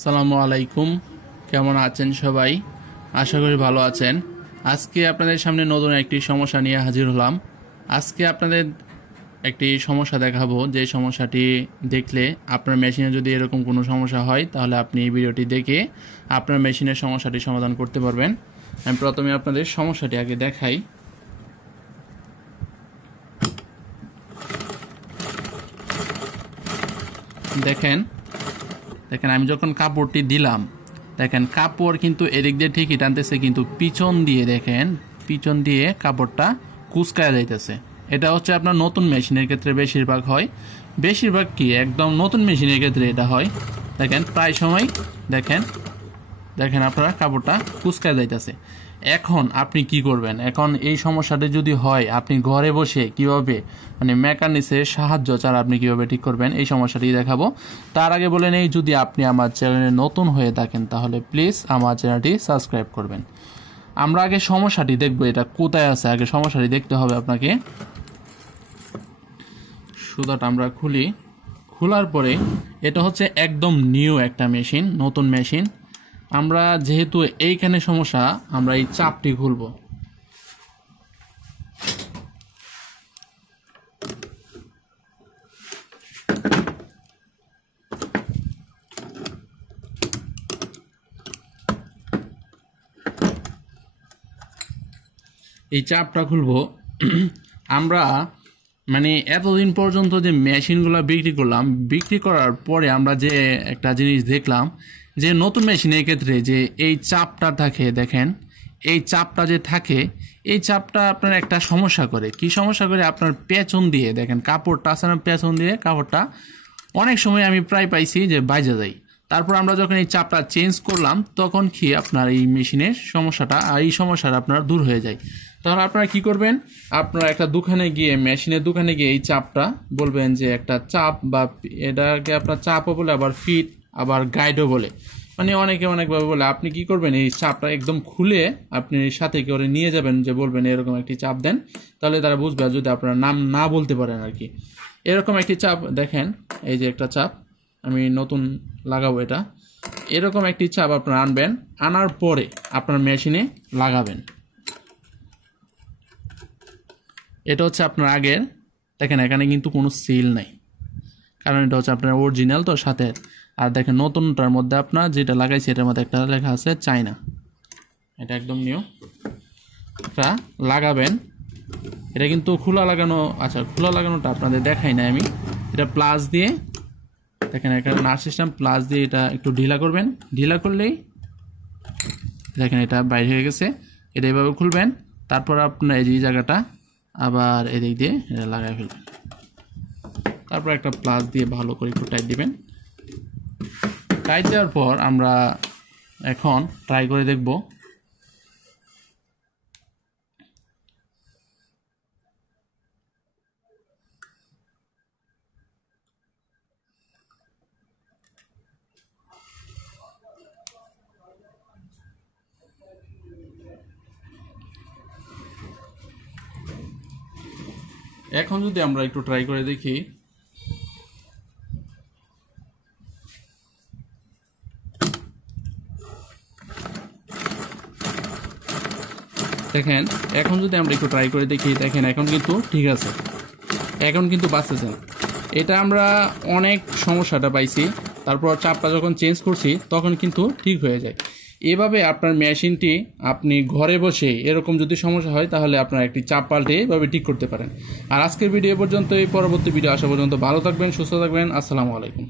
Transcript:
আসসালামু আলাইকুম, কেমন আছেন সবাই? আশা করি ভালো আছেন। আজকে আপনাদের সামনে নতুন একটি সমস্যা নিয়ে হাজির হলাম। আজকে আপনাদের একটি সমস্যা দেখাবো, যে সমস্যাটি দেখলে আপনার মেশিনে যদি এরকম কোনো সমস্যা হয় তাহলে আপনি এই ভিডিওটি দেখে আপনার মেশিনের সমস্যাটি সমাধান করতে পারবেন। আমি প্রথমে আপনাদের সমস্যাটি আগে দেখাই। দেখেন আমি যখন কাপড়টি দিলাম, দেখেন কাপড় কিন্তু এদিক দিয়ে ঠিকই টানতেছে, কিন্তু পিছন দিয়ে কাপড়টা কুচকায় যাইতেছে। এটা হচ্ছে আপনার নতুন মেশিনের ক্ষেত্রে বেশিরভাগ হয়। বেশিরভাগ কি একদম নতুন মেশিনের ক্ষেত্রে এটা হয়। দেখেন প্রায় সময় দেখেন আপনারা কাপড়টা কুচকায় যাইতেছে। এখন আপনি কি করবেন? এখন এই সমস্যাটা যদি হয়, আপনি ঘরে বসে কিভাবে মেকানিক্সের সাহায্য ছাড়া আপনি কিভাবে ঠিক করবেন এই সমস্যাটি দেখাবো। তার আগে বলে নেই, যদি আপনি আমার চ্যানেলে নতুন হয়ে থাকেন তাহলে প্লিজ আমার চ্যানেলটি সাবস্ক্রাইব করবেন। আমরা আগে সমস্যাটি দেখবো, এটা কোথায় আছে আগে সমস্যাটি দেখতে হবে আপনাকে। সুতাটা আমরা খুলি, খোলার পরে এটা হচ্ছে একদম নিউ একটা মেশিন, নতুন মেশিন। আমরা যেহেতু এইখানে সমস্যা, আমরা এই চাপটি খুলব। এই চাপটা খুলব। আমরা এতদিন পর্যন্ত যে মেশিনগুলো বিক্রি করলাম, বিক্রি করার পরে আমরা যে একটা জিনিস দেখলাম, যে নতুন মেশিনের ক্ষেত্রে যে এই চাপটা থাকে, দেখেন এই চাপটা যে থাকে, এই চাপটা আপনার একটা সমস্যা করে। কি সমস্যা করে? আপনার পেছন দিয়ে দেখেন কাপড়টা আছে না, পেছন দিয়ে কাপড়টা অনেক সময় আমি প্রায় পাইছি যে বাইজা যায়। তারপর আমরা যখন এই চাপটা চেঞ্জ করলাম, তখন কি আপনার এই মেশিনের সমস্যাটা এই সমস্যাটা আপনার দূর হয়ে যায়। তাহলে আপনারা কি করবেন? আপনারা একটা দোকানে গিয়ে, মেশিনের দোকানে গিয়ে এই চাপটা বলবেন যে একটা চাপ, বা এটাকে আপনার চাপও বলে, আবার ফিট, আবার গাইডও বলে, অনেকে অনেকভাবে বলে। আপনি কি করবেন? এই চাপটা একদম খুলে আপনি সাথে করে নিয়ে যাবেন, যে বলবেন এরকম একটি চাপ দেন, তাহলে তারা বুঝবে। যদি আপনারা নাম না বলতে পারেন আর কি, এরকম একটি চাপ দেখেন, এই যে একটা চাপ আমি নতুন লাগাবো, এটা এরকম একটি চাপ আপনারা আনবেন। আনার পরে আপনার মেশিনে লাগাবেন। এটা হচ্ছে আপনার আগের, দেখেন এখানে কিন্তু কোনো সিল নাই, কারণ এটা হচ্ছে আপনার অরিজিনাল তো সাথে। আর দেখেন নতুনটার মধ্যে আপনার যেটা লাগাইছে, এটার মধ্যে একটা লেখা আছে চায়না, এটা একদম নিউ। এটা লাগাবেন। এটা কিন্তু খোলা লাগানো, আচ্ছা খোলা লাগানোটা আপনাদের দেখাই না আমি। এটা প্লাস দিয়ে, দেখেন একটা নাট সিস্টেম, প্লাস দিয়ে এটা একটু ঢিলা করবেন। ঢিলা করলেই দেখেন এটা বাইরে হয়ে গেছে। এটা এইভাবে খুলবেন। তারপর আপনার এই যে জায়গাটা আবার এদিক দিয়ে এটা লাগাই ফেলবেন। তারপর একটা প্লাস দিয়ে ভালো করে একটু টাইট দিবেন। টাইট দেওয়ার পর আমরা এখন ট্রাই করে দেখব। এখন যদি আমরা একটু ট্রাই করে দেখি, দেখেন এখন যদি আমরা একটু ট্রাই করে দেখি, দেখেন এখন কিন্তু ঠিক আছে, এখন কিন্তু বাঁচতেছে। এটা আমরা অনেক সমস্যাটা পাইছি, তারপর চাপটা যখন চেঞ্জ করছি তখন কিন্তু ঠিক হয়ে যায়। এভাবে আপনার মেশিনটি আপনি ঘরে বসে এরকম যদি সমস্যা হয়, তাহলে আপনার একটি চাপ পাল্টে এভাবে ঠিক করতে পারেন। আর আজকের ভিডিও পর্যন্ত, এই পরবর্তী ভিডিও আসা পর্যন্ত ভালো থাকবেন, সুস্থ থাকবেন। আসসালামু আলাইকুম।